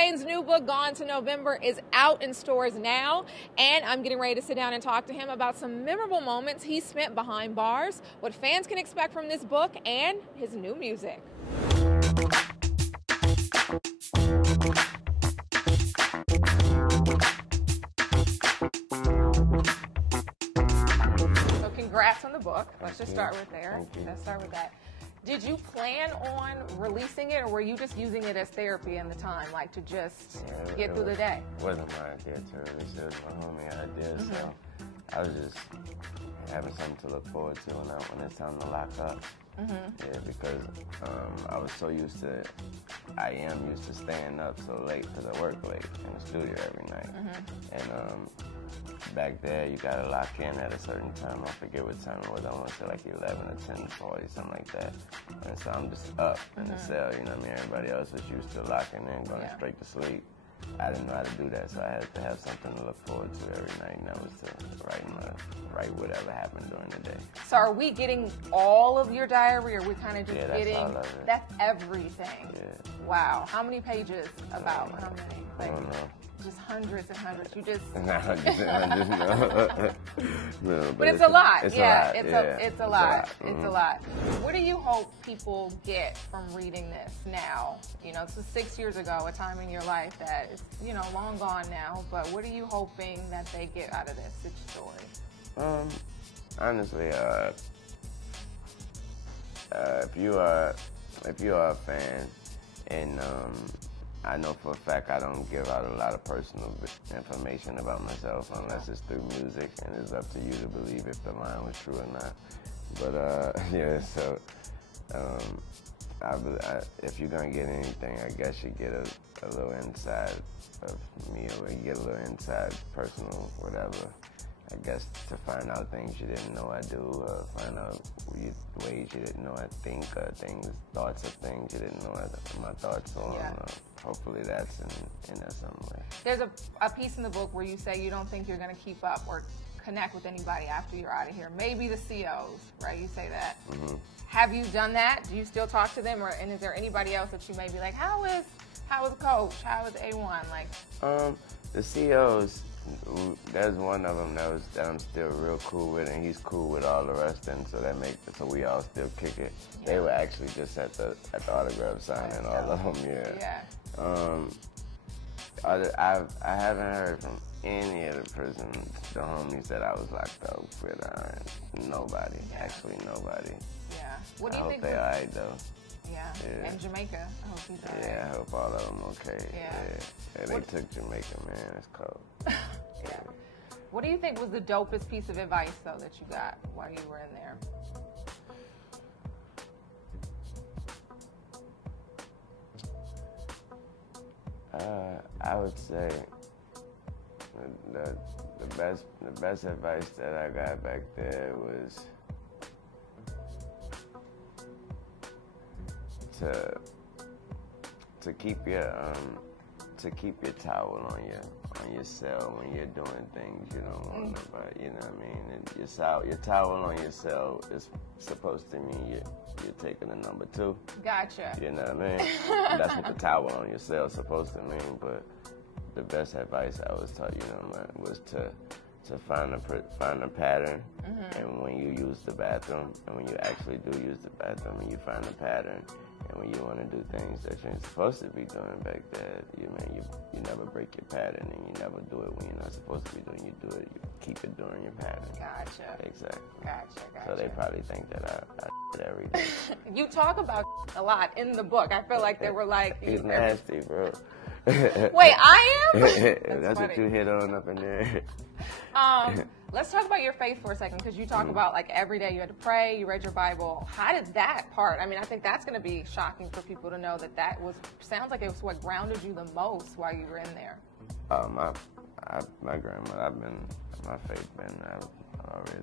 Wayne's new book, Gone to November, is out in stores now, and I'm getting ready to sit down and talk to him about some memorable moments he spent behind bars, what fans can expect from this book, and his new music. So congrats on the book. Let's just start with there. Let's start with that. Did you plan on releasing it, or were you just using it as therapy in the time, like to just get through the day? It wasn't my idea to release it. It was my homie idea, so I was just having something to look forward to when it's time to lock up. Yeah, because I was so used to, I am used to staying up so late because I work late in the studio every night. And back there, you gotta lock in at a certain time. I forget what time it was. I want to say like 11 or 10:40, something like that. And so I'm just up in the cell, you know what I mean? Everybody else was used to locking in, going straight to sleep. I didn't know how to do that, so I had to have something to look forward to every night, and that was to write whatever happened during the day. So are we getting all of your diary, or we kind of just getting? All of it. That's everything. Yeah. Wow. How many pages? About how many? I don't know. Just hundreds and hundreds. You just. No, but it's a lot. It's a lot. It's a lot. Mm-hmm. It's a lot. What do you hope people get from reading this now? You know, this was 6 years ago, a time in your life that is, you know, long gone now. But what are you hoping that they get out of this story? Honestly, if you are a fan, and I know for a fact I don't give out a lot of personal information about myself unless it's through music, and it's up to you to believe if the line was true or not. But yeah, so if you're gonna get anything, I guess you get a little inside of me, or you get a little inside personal whatever. I guess to find out things you didn't know I do, or find out ways you didn't know I think, or thoughts of things you didn't know my thoughts on. Hopefully that's in there some way. There's a piece in the book where you say you don't think you're going to keep up or connect with anybody after you're out of here. Maybe the COs, right? You say that. Have you done that? Do you still talk to them, and is there anybody else that you may be like, how is Coach? How is A1? Like, the COs. There's one of them that I'm still real cool with, and he's cool with all the rest, and so we all still kick it. Yeah. They were actually just at the autograph signing, all of them. I haven't heard from any of the prisons, the homies that I was locked up with. Nobody, actually nobody. Yeah. What do you think? I hope they all right though. Yeah. And Jamaica, I hope he's all right. Yeah, I hope all of them okay. Yeah, they took Jamaica, man. It's cold. Yeah. What do you think was the dopest piece of advice, though, that you got while you were in there? I would say the best advice that I got back there was to keep your towel on your cell when you're doing things you don't want nobody, you know what I mean? And your towel on your cell is supposed to mean you're taking a number 2. Gotcha. You know what I mean? That's what the towel on your cell is supposed to mean. But the best advice I was taught, was to find a pattern, and when you use the bathroom, and when you actually do use the bathroom, and you find a pattern. And when you want to do things that you're supposed to be doing back there, you never break your pattern, and you never do it when you're not supposed to be doing. You do it, you keep it during your pattern. Gotcha. Exactly. Gotcha. So they probably think that I every day. You talk about a lot in the book. I feel like they were like. He's nasty, bro. Wait, I am? That's what you hit on up in there. Let's talk about your faith for a second, because you talk about like every day you had to pray, you read your Bible. How did that part? I mean, I think that's going to be shocking for people to know that sounds like it was what grounded you the most while you were in there. My grandma, my faith I've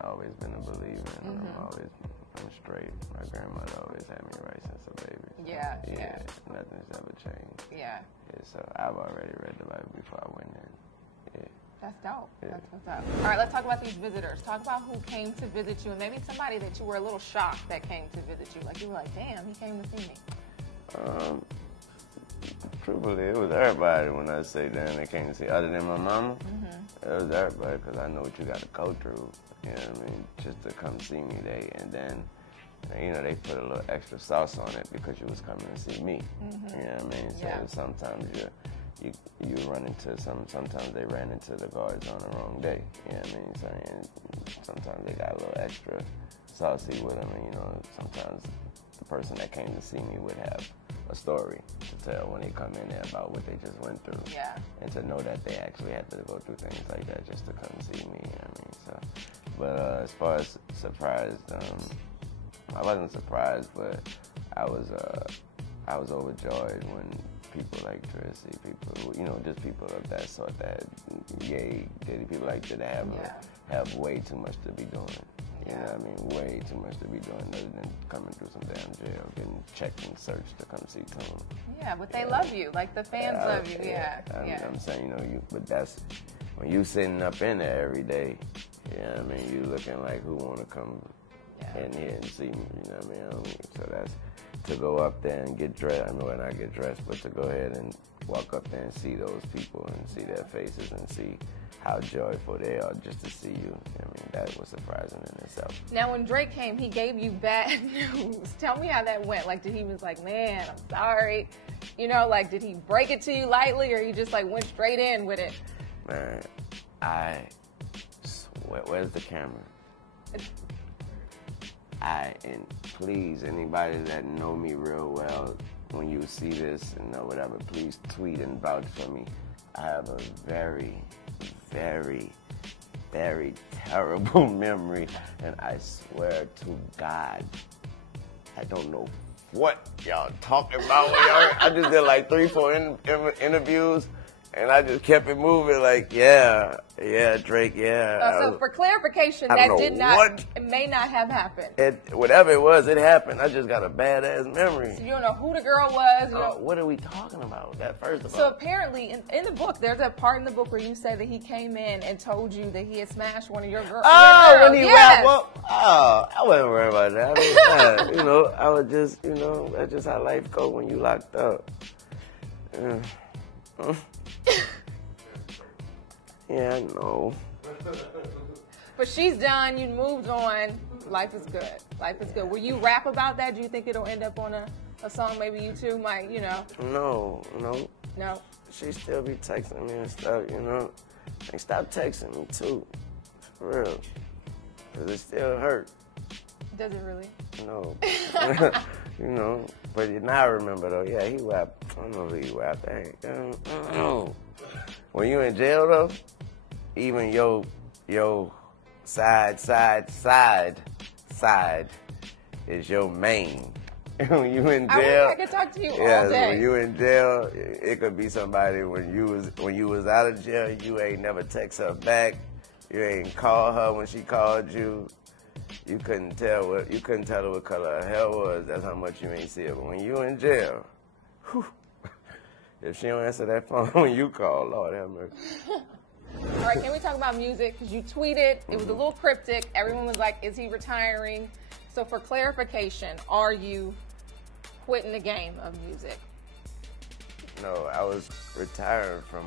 always been a believer, and I'm straight. My grandmother always had me right since a baby. Yeah. Nothing's ever changed. Yeah. So I've already read the Bible before I went in. Yeah. That's dope. Yeah. That's what's up. All right, let's talk about these visitors. Talk about who came to visit you, and maybe somebody that you were a little shocked that came to visit you. Like you were like, damn, he came to see me. truthfully, it was everybody when I say that they came to see. Other than my mama, it was everybody because I know what you got to go through. You know what I mean? Just to come see me, they put a little extra sauce on it because you was coming to see me. You know what I mean? So sometimes you run into sometimes they ran into the guards on the wrong day. You know what I mean? So, sometimes they got a little extra saucy with them, and sometimes the person that came to see me would have a story to tell when they come in there about what they just went through. Yeah. And to know that they actually had to go through things like that just to come see me. You know what I mean? So, but as far as surprised, I wasn't surprised, but I was overjoyed when people like Tracy, people, just people of that sort, that gay, Diddy, people like that have way too much to be doing. You know what I mean? Way too much to be doing other than coming through some damn jail, getting checked and searched to come see Tune. Yeah, but they love you. Like, the fans love you. I'm saying, but that's, when you sitting up in there every day, you know what I mean? You looking like who want to come in here and see me, you know what I mean? So that's, to go up there and get dressed, not get dressed, but to go ahead and walk up there and see those people and see their faces and see how joyful they are just to see you. I mean, that was surprising in itself. Now, when Drake came, he gave you bad news. Tell me how that went. Like, he was like, man, I'm sorry. Did he break it to you lightly, or he just, went straight in with it? Man, where's the camera? And please, anybody that know me real well, when you see this and whatever, please tweet and vouch for me. I have a very, very, very terrible memory, and I swear to God, I don't know what y'all talking about. I just did like 3-4 interviews, and I just kept it moving like, Drake, So for clarification, it may not have happened. Whatever it was, it happened. I just got a badass memory. So you don't know who the girl was? What are we talking about? That first of all. So apparently, in the book, there's a part in the book where you said that he came in and told you that he had smashed one of your girls. Oh, when he wrapped up? Oh, I wasn't worried about that. I mean, I was just, that's just how life goes when you locked up. Yeah, I know. But she's done. You moved on. Life is good. Life is good. Will you rap about that? Do you think it'll end up on a song? Maybe you two might, No. No? She still be texting me and stuff, Like, stop texting me, too. For real. Because it still hurt. Does it really? No. But now I remember, though. Yeah, he rapped. I don't know who he rapped. When you in jail, though, even your side is your main. When you in jail, I could talk to you all day. When you in jail, it could be somebody when you was out of jail, you ain't never text her back, you ain't call her when she called you. You couldn't tell her what color her hair was. That's how much you ain't see her. But when you in jail, whew, if she don't answer that phone when you call, Lord have mercy. All right, can we talk about music? Because you tweeted, it was a little cryptic. Everyone was like, is he retiring? So for clarification, are you quitting the game of music? No, I was retiring from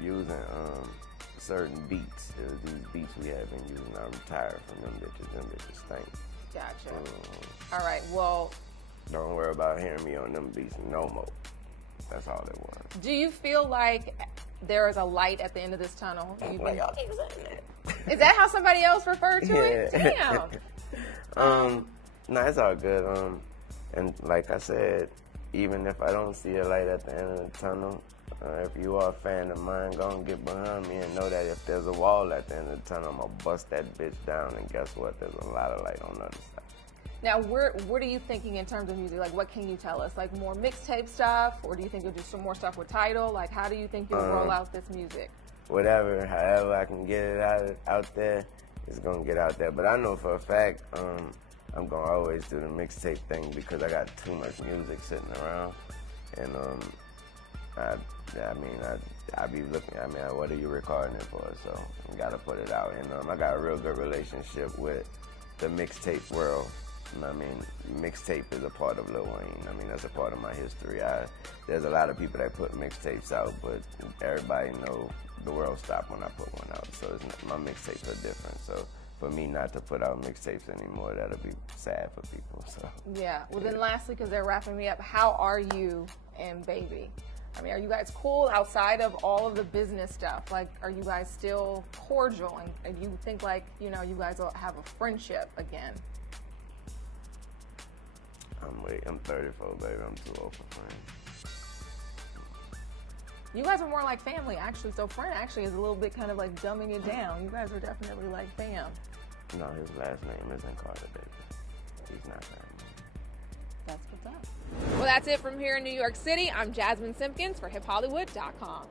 using certain beats. There was these beats we had been using. I retired from them bitches. Them bitches stink. Gotcha. All right, well. Don't worry about hearing me on them beats no more. That's all it was. Do you feel like there is a light at the end of this tunnel? Y'all keep saying that. Is that how somebody else referred to it? Damn. No, it's all good. And like I said, even if I don't see a light at the end of the tunnel, if you are a fan of mine, go and get behind me and know that if there's a wall at the end of the tunnel, I'm going to bust that bitch down, and guess what? There's a lot of light on the other side. Now, what are you thinking in terms of music? Like, what can you tell us? Like, more mixtape stuff, or do you think you'll do some more stuff with Tidal? Like, how do you think you'll roll out this music? Whatever, however I can get it out there, it's going to get out there. But I know for a fact I'm going to always do the mixtape thing because I got too much music sitting around. And I be looking, what are you recording it for? So you got to put it out. And I got a real good relationship with the mixtape world. I mean, mixtape is a part of Lil Wayne. I mean, that's a part of my history. There's a lot of people that put mixtapes out, but everybody know the world stopped when I put one out. So my mixtapes are different. So for me not to put out mixtapes anymore, that'll be sad for people. So yeah. Well, then lastly, because they're wrapping me up, how are you and Baby? I mean, are you guys cool outside of all of the business stuff? Like, are you guys still cordial? And you think, like, you know, you guys will have a friendship again? I'm 34, baby. I'm too old for friends. You guys are more like family, actually. So friend actually is a little bit kind of like dumbing it down. You guys are definitely like fam. No, his last name isn't Carter, baby. He's not family. That's what's up. Well, that's it from here in New York City. I'm Jasmine Simpkins for Hiphollywood.com.